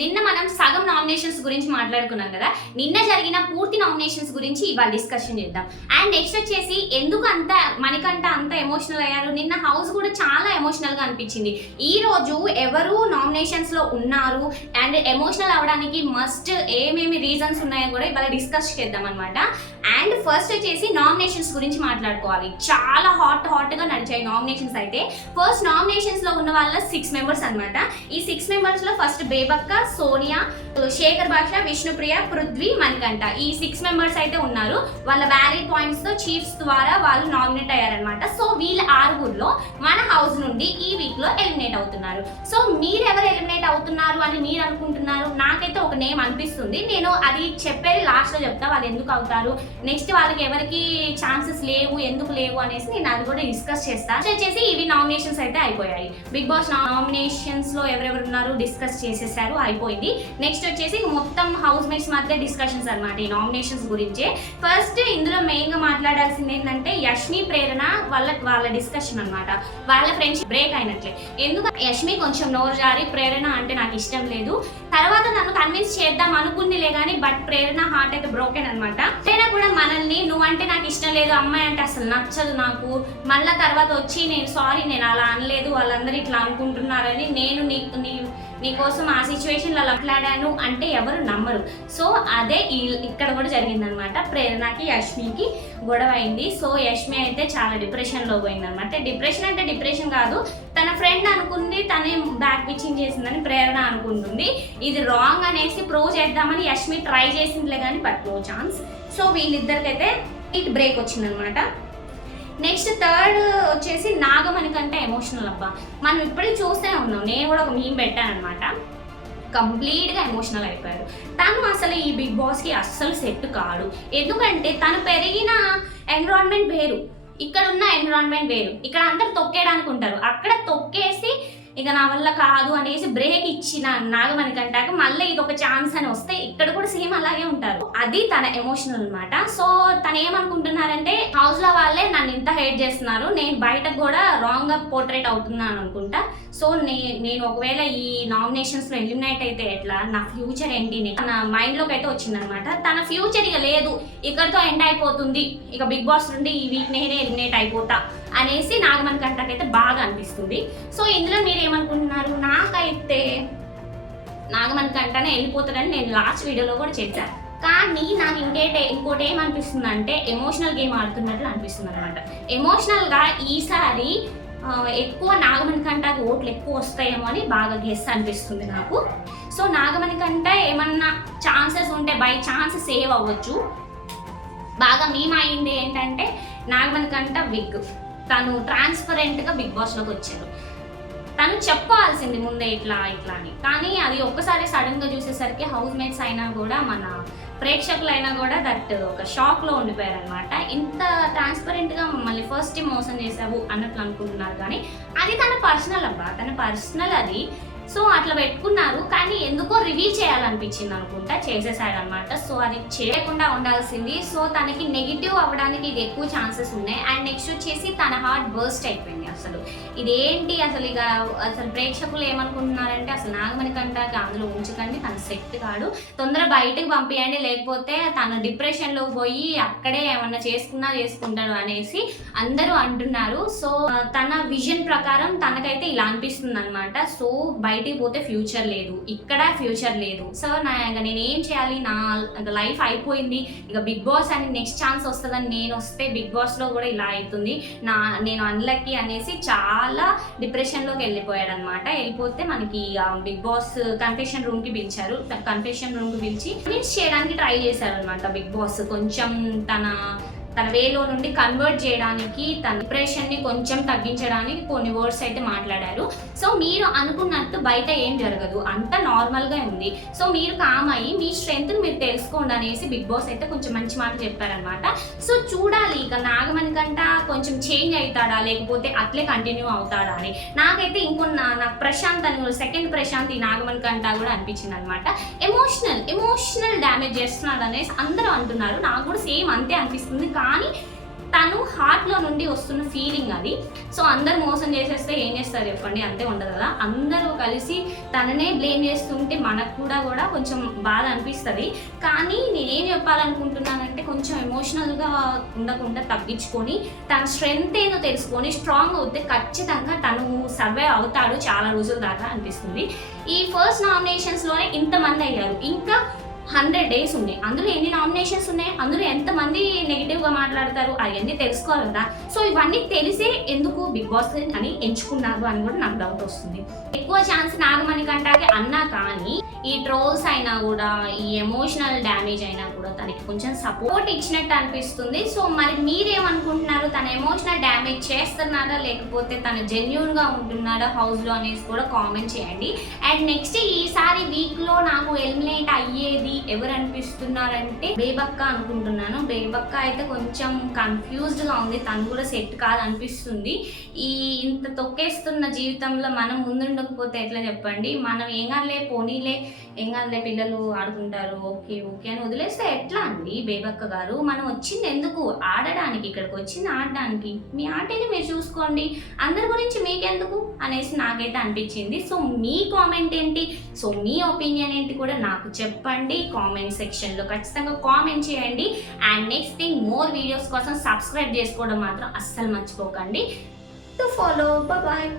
నిన్న మనం సగం నామినేషన్స్ గురించి మాట్లాడుకున్నాం కదా. నిన్న జరిగిన పూర్తి నామినేషన్స్ గురించి ఇవాళ డిస్కషన్ చేద్దాం. అండ్ నెక్స్ట్ వచ్చేసి ఎందుకు అంత మణికంఠ అంత ఎమోషనల్ అయ్యారు, నిన్న హౌస్ కూడా చాలా ఎమోషనల్ గా అనిపించింది. ఈ రోజు ఎవరు నామినేషన్స్ లో ఉన్నారు అండ్ ఎమోషనల్ అవడానికి మస్ట్ ఏమేమి రీజన్స్ ఉన్నాయో కూడా ఇవాళ డిస్కస్ చేద్దాం అనమాట. అండ్ ఫస్ట్ వచ్చేసి నామినేషన్స్ గురించి మాట్లాడుకోవాలి. చాలా హాట్ గా నడిచాయి నామినేషన్స్. అయితే ఫస్ట్ నామినేషన్స్ లో ఉన్న వాళ్ళ 6 మెంబర్స్ అనమాట. ఈ 6 మెంబర్స్ లో ఫస్ట్ బేబక్క, సోనియా, శేఖర్ భాష, విష్ణుప్రియ, పృథ్వీ, మణికంఠ ఈ 6 మెంబర్స్ అయితే ఉన్నారు. వాళ్ళ వ్యాలిడ్ పాయింట్స్ తో చీఫ్స్ ద్వారా వాళ్ళు నామినేట్ అయ్యారనమాట. సో వీళ్ళ 6గురిలో మన హౌస్ నుండి ఈ వీక్ లో ఎలిమినేట్ అవుతున్నారు. సో మీరు ఎవరు ఎలిమినేట్ అవుతున్నారు అని మీరు అనుకుంటున్నారు? నాకైతే ఒక నేమ్ అనిపిస్తుంది. నేను అది చెప్పేది లాస్ట్ లో చెప్తా, వాళ్ళు ఎందుకు అవుతారు, నెక్స్ట్ వాళ్ళకి ఎవరికి ఛాన్సెస్ లేవు, ఎందుకు లేవు అనేసి నేను అది కూడా డిస్కస్ చేస్తాను. వచ్చేసి ఇవి నామినేషన్స్ అయితే అయిపోయాయి. బిగ్ బాస్ నామినేషన్స్ లో ఎవరెవరు ఉన్నారు డిస్కస్ చేసేసారు, అయిపోయింది. నెక్స్ట్ వచ్చేసి మొత్తం హౌస్ మేట్స్ మధ్య డిస్కషన్స్ అనమాట ఈ నామినేషన్స్ గురించే. ఫస్ట్ ఇందులో మెయిన్ గా మాట్లాడాల్సింది ఏంటంటే యష్మి, ప్రేరణ వాళ్ళ డిస్కషన్ అనమాట. వాళ్ళ ఫ్రెండ్షిప్ బ్రేక్ అయినట్లే. ఎందుకు యష్మి కొంచెం నోరు జారి ప్రేరణ అంటే నాకు ఇష్టం లేదు, తర్వాత నన్ను కన్విన్స్ చేద్దాం అనుకుందిలే కానీ బట్ ప్రేరణ హార్ట్ అయితే బ్రోకెన్ అనమాట. ప్రేరణ కూడా మనల్ని నువ్వంటే నాకు ఇష్టం లేదు, అమ్మాయి అంటే అసలు నచ్చదు నాకు, మళ్ళా తర్వాత వచ్చి నేను అలా అనలేదు, వాళ్ళందరూ ఇట్లా అనుకుంటున్నారని నేను నీకోసం ఆ సిచ్యువేషన్లో మాట్లాడాను అంటే ఎవరు నమ్మరు. సో అదే ఇక్కడ కూడా జరిగిందనమాట. ప్రేరణకి యష్మికి గొడవ అయింది. సో యష్మి అయితే చాలా డిప్రెషన్లో పోయిందనమాట. డిప్రెషన్ అంటే డిప్రెషన్ కాదు, తన ఫ్రెండ్ అనుకుంది తనే బ్యాక్ పిచ్చింగ్ చేసిందని ప్రేరణ అనుకుంటుంది. ఇది రాంగ్ అనేసి ప్రూవ్ చేద్దామని యష్మి ట్రై చేసిందిలే కానీ బట్ నో ఛాన్స్. సో వీళ్ళిద్దరికైతే ఇట్ బ్రేక్ వచ్చిందనమాట. నెక్స్ట్ థర్డ్ వచ్చేసి నాగమణికంఠ ఎమోషనల్. అబ్బా మనం ఇప్పటికీ చూస్తూనే ఉన్నాం, నేను కూడా ఒక మీమ్ పెట్టాను అనమాట. కంప్లీట్గా ఎమోషనల్ అయిపోయారు. తను అసలు ఈ బిగ్ బాస్కి అస్సలు సెట్ కాడు. ఎందుకంటే తను పెరిగిన ఎన్విరాన్మెంట్ వేరు, ఇక్కడ ఉన్న ఎన్విరాన్మెంట్ వేరు. ఇక్కడ అందరు తొక్కేయడానికి ఉంటారు, అక్కడ తొక్కేసి ఇక నా వల్ల కాదు అనేసి బ్రేక్ ఇచ్చిన నాగమణికంఠకి మళ్ళీ ఇది ఒక ఛాన్స్ అని వస్తే ఇక్కడ కూడా సేమ్ అలాగే ఉంటారు. అది తన ఎమోషనల్ అనమాట. సో తను ఏమనుకుంటున్నారంటే హౌస్ లో వాళ్ళే నన్ను ఇంత హేట్ చేస్తున్నారు, నేను బయటకు కూడా రాంగ్ గా పోర్ట్రేట్ అవుతున్నాను అనుకుంటా. సో నేను ఒకవేళ ఈ నామినేషన్స్ లో ఎలిమినేట్ అయితే ఎట్లా, నా ఫ్యూచర్ ఏంటి నా మైండ్ లోకి అయితే వచ్చిందనమాట. తన ఫ్యూచర్ ఇక లేదు, ఇక్కడితో ఎండ్ అయిపోతుంది, ఇక బిగ్ బాస్ నుండి ఈ వీక్ నేనే ఎలిమినేట్ అయిపోతా అనేసి నాగమణికంఠకి అయితే బాగా అనిపిస్తుంది. సో ఇందులో మీరు ఏమనుకుంటున్నారు? నాకైతే నాగమణికంఠనే వెళ్ళిపోతాడని నేను లాస్ట్ వీడియోలో కూడా చేశాను. కానీ నాకు ఇంకోటి ఏమనిపిస్తుంది అంటే ఎమోషనల్ గేమ్ ఆడుతున్నట్లు అనిపిస్తుంది అనమాట. ఎమోషనల్గా ఈసారి ఎక్కువ నాగమణికంఠకి ఓట్లు ఎక్కువ వస్తాయేమో అని బాగా గెస్ అనిపిస్తుంది నాకు. సో నాగమణికంఠ ఏమన్నా ఛాన్సెస్ ఉంటే బై ఛాన్స్ సేవ్ అవ్వచ్చు. బాగా మేమైంది ఏంటంటే నాగమణికంఠ విగ్ తను ట్రాన్స్పరెంట్గా బిగ్ బాస్లోకి వచ్చారు. తను చెప్పాల్సింది ముందే ఇట్లా అని, కానీ అది ఒక్కసారి సడన్గా చూసేసరికి హౌస్ మేట్స్ అయినా కూడా మన ప్రేక్షకులైనా కూడా దట్ ఒక షాక్లో ఉండిపోయారు అనమాట. ఇంత ట్రాన్స్పరెంట్గా మమ్మల్ని ఫస్ట్ మోసం చేసావు అన్నట్లు అనుకుంటున్నారు, కానీ అది తన పర్సనల్ అబ్బా, తన పర్సనల్ అది. సో అట్లా పెట్టుకున్నారు, కానీ ఎందుకో రివీల్ చేయాలనిపించింది అనుకుంటా, చేసేసాడు అనమాట. సో అది చేయకుండా ఉండాల్సింది. సో తనకి నెగిటివ్ అవ్వడానికి ఇది ఎక్కువ ఛాన్సెస్ ఉన్నాయి. అండ్ నెక్స్ట్ వచ్చేసి తన హార్ట్ బర్స్ట్ అయిపోయింది. అసలు ఇదేంటి అసలు ప్రేక్షకులు ఏమనుకుంటున్నారంటే అసలు నాగమణికంఠకి అందులో ఉంచకండి, తన సెట్ కాడు, తొందర బయటకు పంపించండి, లేకపోతే తను డిప్రెషన్లో పోయి అక్కడే ఏమన్నా చేసుకుంటాడు అనేసి అందరూ అంటున్నారు. సో తన విజన్ ప్రకారం తనకైతే ఇలా అనిపిస్తుంది అనమాట. సో బయటికి పోతే ఫ్యూచర్ లేదు, ఇక్కడ ఫ్యూచర్ లేదు. సో నేను ఏం చేయాలి, నా లైఫ్ అయిపోయింది, ఇక బిగ్ బాస్ అని నెక్స్ట్ ఛాన్స్ వస్తుందని నేను వస్తే బిగ్ బాస్లో కూడా ఇలా అవుతుంది, నేను అన్లక్కీ అనేసి చాలా డిప్రెషన్లోకి వెళ్ళిపోయాడు అనమాట. వెళ్ళిపోతే మనకి బిగ్ బాస్ కన్ఫెషన్ రూమ్కి పిలిచారు. కన్ఫెషన్ రూమ్కి పిలిచి కన్విన్స్ చేయడానికి ట్రై చేశారు అనమాట బిగ్ బాస్. కొంచెం తన వేలో నుండి కన్వర్ట్ చేయడానికి, తన డిప్రెషన్ని కొంచెం తగ్గించడానికి కొన్ని వర్డ్స్ అయితే మాట్లాడారు. సో మీరు అనుకున్నట్టు బయట ఏం జరగదు, అంత నార్మల్గా ఉంది. సో మీరు కామ్ అయ్యి మీ స్ట్రెంగ్త్ని మీరు తెలుసుకోండి అనేసి బిగ్ బాస్ అయితే కొంచెం మంచి మాట చెప్పారనమాట. సో చూడాలి ఇక నాగమణికంఠ కొంచెం చేంజ్ అవుతాడా లేకపోతే అట్లే కంటిన్యూ అవుతాడా అని. నాకైతే నాకు ప్రశాంత్ అని సెకండ్ ప్రశాంత్ ఈ నాగమణికంఠ కూడా అనిపించింది అనమాట. ఎమోషనల్ డ్యామేజ్ చేస్తున్నాడు అనేసి అందరూ అంటున్నారు, నాకు కూడా సేమ్ అంతే అనిపిస్తుంది. కానీ తను హార్ట్లో నుండి వస్తున్న ఫీలింగ్ అది. సో అందరు మోసం చేసేస్తే ఏం చేస్తారు చెప్పండి, అంతే ఉండదు కదా. అందరూ కలిసి తననే బ్లేమ్ చేస్తుంటే మనకు కూడా కొంచెం బాధ అనిపిస్తుంది. కానీ నేనేం చెప్పాలనుకుంటున్నానంటే కొంచెం ఎమోషనల్గా ఉండకుండా తగ్గించుకొని తన స్ట్రెంగ్త్ ఏందో తెలుసుకొని స్ట్రాంగ్ అవుతే ఖచ్చితంగా తను సర్వే అవుతాడు చాలా రోజుల దాకా అనిపిస్తుంది. ఈ ఫస్ట్ నామినేషన్స్లోనే ఇంతమంది అయ్యారు, ఇంకా 100 days ఉన్నాయి. అందులో ఎన్ని నామినేషన్స్ ఉన్నాయి, అందులో ఎంతమంది నెగిటివ్గా మాట్లాడతారు అవన్నీ తెలుసుకోవాలి కదా. సో ఇవన్నీ తెలిసే ఎందుకు బిగ్ బాస్ అని ఎంచుకున్నారు అని కూడా నాకు డౌట్ వస్తుంది. ఎక్కువ ఛాన్స్ నాగమణికంటకి అన్నా కానీ ఈ ట్రోల్స్ అయినా కూడా ఈ ఎమోషనల్ డ్యామేజ్ అయినా కూడా తనకి కొంచెం సపోర్ట్ ఇచ్చినట్టు అనిపిస్తుంది. సో మరి మీరేమనుకుంటున్నారు, తన ఎమోషనల్ డ్యామేజ్ చేస్తున్నారా లేకపోతే తను జెన్యూన్గా ఉంటున్నాడా హౌస్లో అనేసి కూడా కామెంట్ చేయండి. అండ్ నెక్స్ట్ ఈసారి వీక్లో నాకు ఎలిమినేట్ అయ్యేది ఎవరు అనిపిస్తున్నారంటే బేబక్క అనుకుంటున్నాను. బేబక్క అయితే కొంచెం కన్ఫ్యూజ్డ్గా ఉంది, తను కూడా సెట్ కాదు అనిపిస్తుంది. ఇంత తొక్కేస్తున్న జీవితంలో మనం ముందుండకపోతే ఎట్లా చెప్పండి. మనం ఏం కాదులే పిల్లలు ఆడుకుంటారు ఓకే అని వదిలేస్తే ఎట్లా అండి బేబక్క గారు. మనం వచ్చింది ఎందుకు, ఆడడానికి, ఇక్కడికి వచ్చింది ఆడడానికి. మీ ఆటని మీరు చూసుకోండి, అందరి గురించి మీకెందుకు అనేసి నాకైతే అనిపించింది. సో మీ కామెంట్ ఏంటి, సో మీ ఒపీనియన్ ఏంటి కూడా నాకు చెప్పండి కామెంట్ సెక్షన్లో. ఖచ్చితంగా కామెంట్ చేయండి. And next thing, more videos కోసం సబ్స్క్రైబ్ చేసుకోవడం మాత్రం అస్సలు మర్చిపోకండి. To follow. బాయ్.